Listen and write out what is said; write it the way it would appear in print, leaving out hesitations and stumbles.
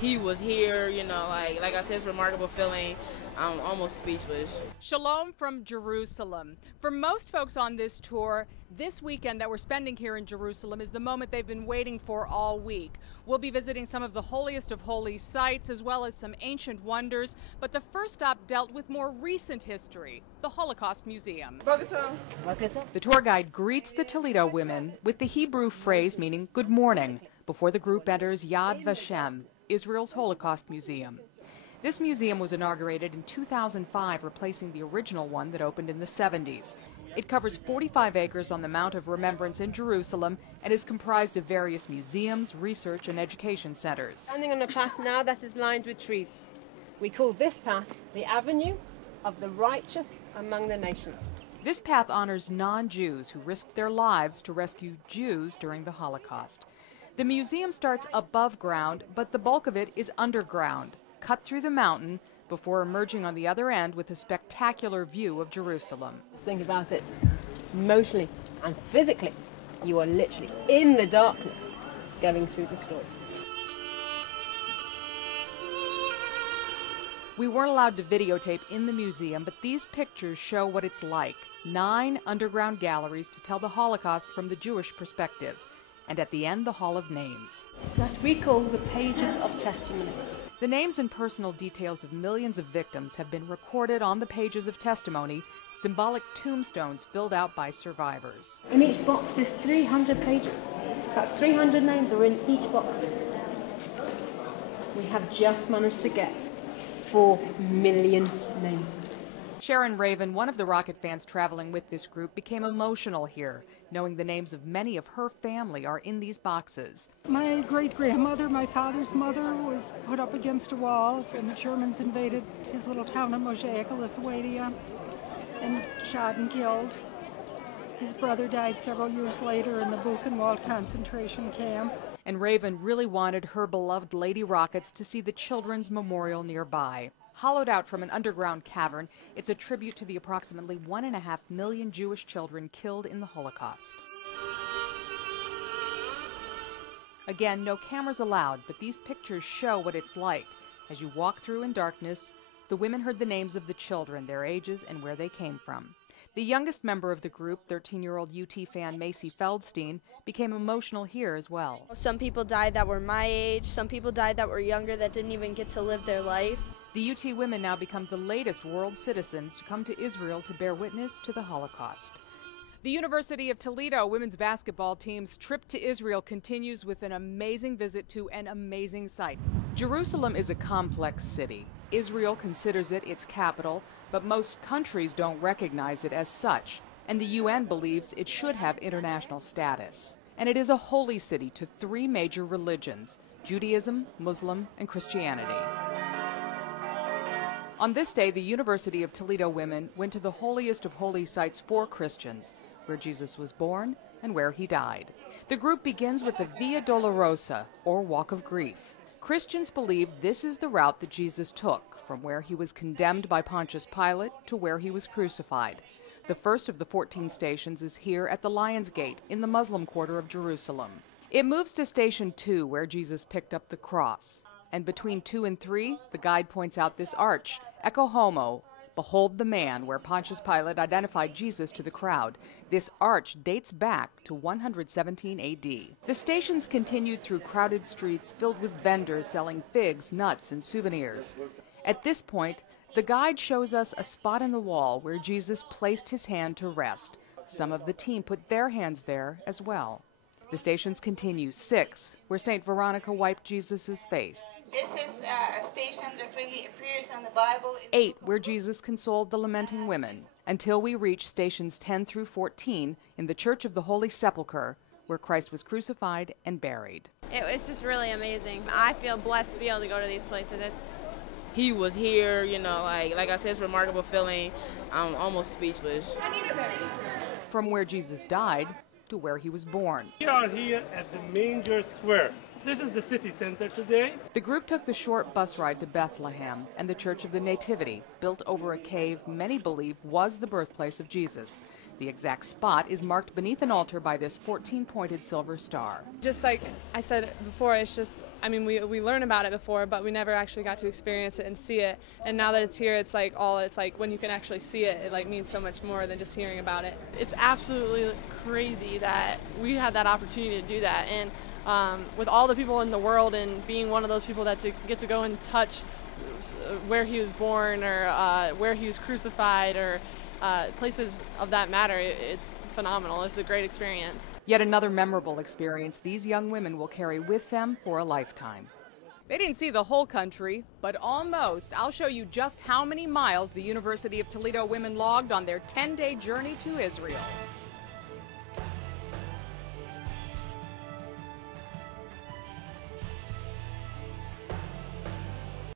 he was here, you know, like I said, it's a remarkable feeling. I'm almost speechless. Shalom from Jerusalem. For most folks on this tour, this weekend that we're spending here in Jerusalem is the moment they've been waiting for all week. We'll be visiting some of the holiest of holy sites as well as some ancient wonders, but the first stop dealt with more recent history, the Holocaust Museum. The tour guide greets the Toledo women with the Hebrew phrase meaning good morning before the group enters Yad Vashem, Israel's Holocaust Museum. This museum was inaugurated in 2005, replacing the original one that opened in the 70s. It covers 45 acres on the Mount of Remembrance in Jerusalem and is comprised of various museums, research, and education centers. Standing on a path now that is lined with trees. We call this path the Avenue of the Righteous Among the Nations. This path honors non-Jews who risked their lives to rescue Jews during the Holocaust. The museum starts above ground, but the bulk of it is underground, cut through the mountain before emerging on the other end with a spectacular view of Jerusalem. Think about it. Emotionally and physically, you are literally in the darkness going through the story. We weren't allowed to videotape in the museum, but these pictures show what it's like. 9 underground galleries to tell the Holocaust from the Jewish perspective. And at the end, the Hall of Names. That we call the Pages of Testimony. The names and personal details of millions of victims have been recorded on the pages of testimony, symbolic tombstones filled out by survivors. In each box there's 300 pages. That's 300 names are in each box. We have just managed to get 4 million names. Sharon Raven, one of the Rocket fans traveling with this group, became emotional here, knowing the names of many of her family are in these boxes. My great-grandmother, my father's mother, was put up against a wall when the Germans invaded his little town of Mosaic, Lithuania, and shot and killed. His brother died several years later in the Buchenwald concentration camp. And Raven really wanted her beloved Lady Rockets to see the Children's Memorial nearby. Hollowed out from an underground cavern, it's a tribute to the approximately 1.5 million Jewish children killed in the Holocaust. Again, no cameras allowed, but these pictures show what it's like. As you walk through in darkness, the women heard the names of the children, their ages, and where they came from. The youngest member of the group, 13-year-old UT fan Macy Feldstein, became emotional here as well. Some people died that were my age, some people died that were younger that didn't even get to live their life. The UT women now become the latest world citizens to come to Israel to bear witness to the Holocaust. The University of Toledo women's basketball team's trip to Israel continues with an amazing visit to an amazing site. Jerusalem is a complex city. Israel considers it its capital, but most countries don't recognize it as such, and the UN believes it should have international status. And it is a holy city to 3 major religions: Judaism, Muslim, and Christianity. On this day, the University of Toledo women went to the holiest of holy sites for Christians, where Jesus was born and where he died. The group begins with the Via Dolorosa, or Walk of Grief. Christians believe this is the route that Jesus took, from where he was condemned by Pontius Pilate to where he was crucified. The first of the 14 stations is here at the Lion's Gate in the Muslim quarter of Jerusalem. It moves to Station 2, where Jesus picked up the cross. And between 2 and 3, the guide points out this arch, Ecce Homo, behold the man, where Pontius Pilate identified Jesus to the crowd. This arch dates back to 117 AD. The stations continued through crowded streets filled with vendors selling figs, nuts, and souvenirs. At this point, the guide shows us a spot in the wall where Jesus placed his hand to rest. Some of the team put their hands there as well. The stations continue. 6, where St. Veronica wiped Jesus' face. This is a station that really appears in the Bible. 8, where Jesus consoled the lamenting women, until we reach stations 10 through 14 in the Church of the Holy Sepulchre, where Christ was crucified and buried. It was just really amazing. I feel blessed to be able to go to these places. He was here, you know, like I said, it's a remarkable feeling. I'm almost speechless. From where Jesus died to where he was born. We are here at the Manger Square. This is the city center today. The group took the short bus ride to Bethlehem and the Church of the Nativity, built over a cave many believe was the birthplace of Jesus. The exact spot is marked beneath an altar by this 14-pointed silver star. Just like I said before, it's just, I mean, we learn about it before, but we never actually got to experience it and see it. And now that it's here, it's like when you can actually see it, it like means so much more than just hearing about it. It's absolutely crazy that we had that opportunity to do that. And with all the people in the world and being one of those people that get to go and touch where he was born or where he was crucified or places of that matter, it's phenomenal. It's a great experience. Yet another memorable experience these young women will carry with them for a lifetime. They didn't see the whole country, but almost. I'll show you just how many miles the University of Toledo women logged on their 10-day journey to Israel.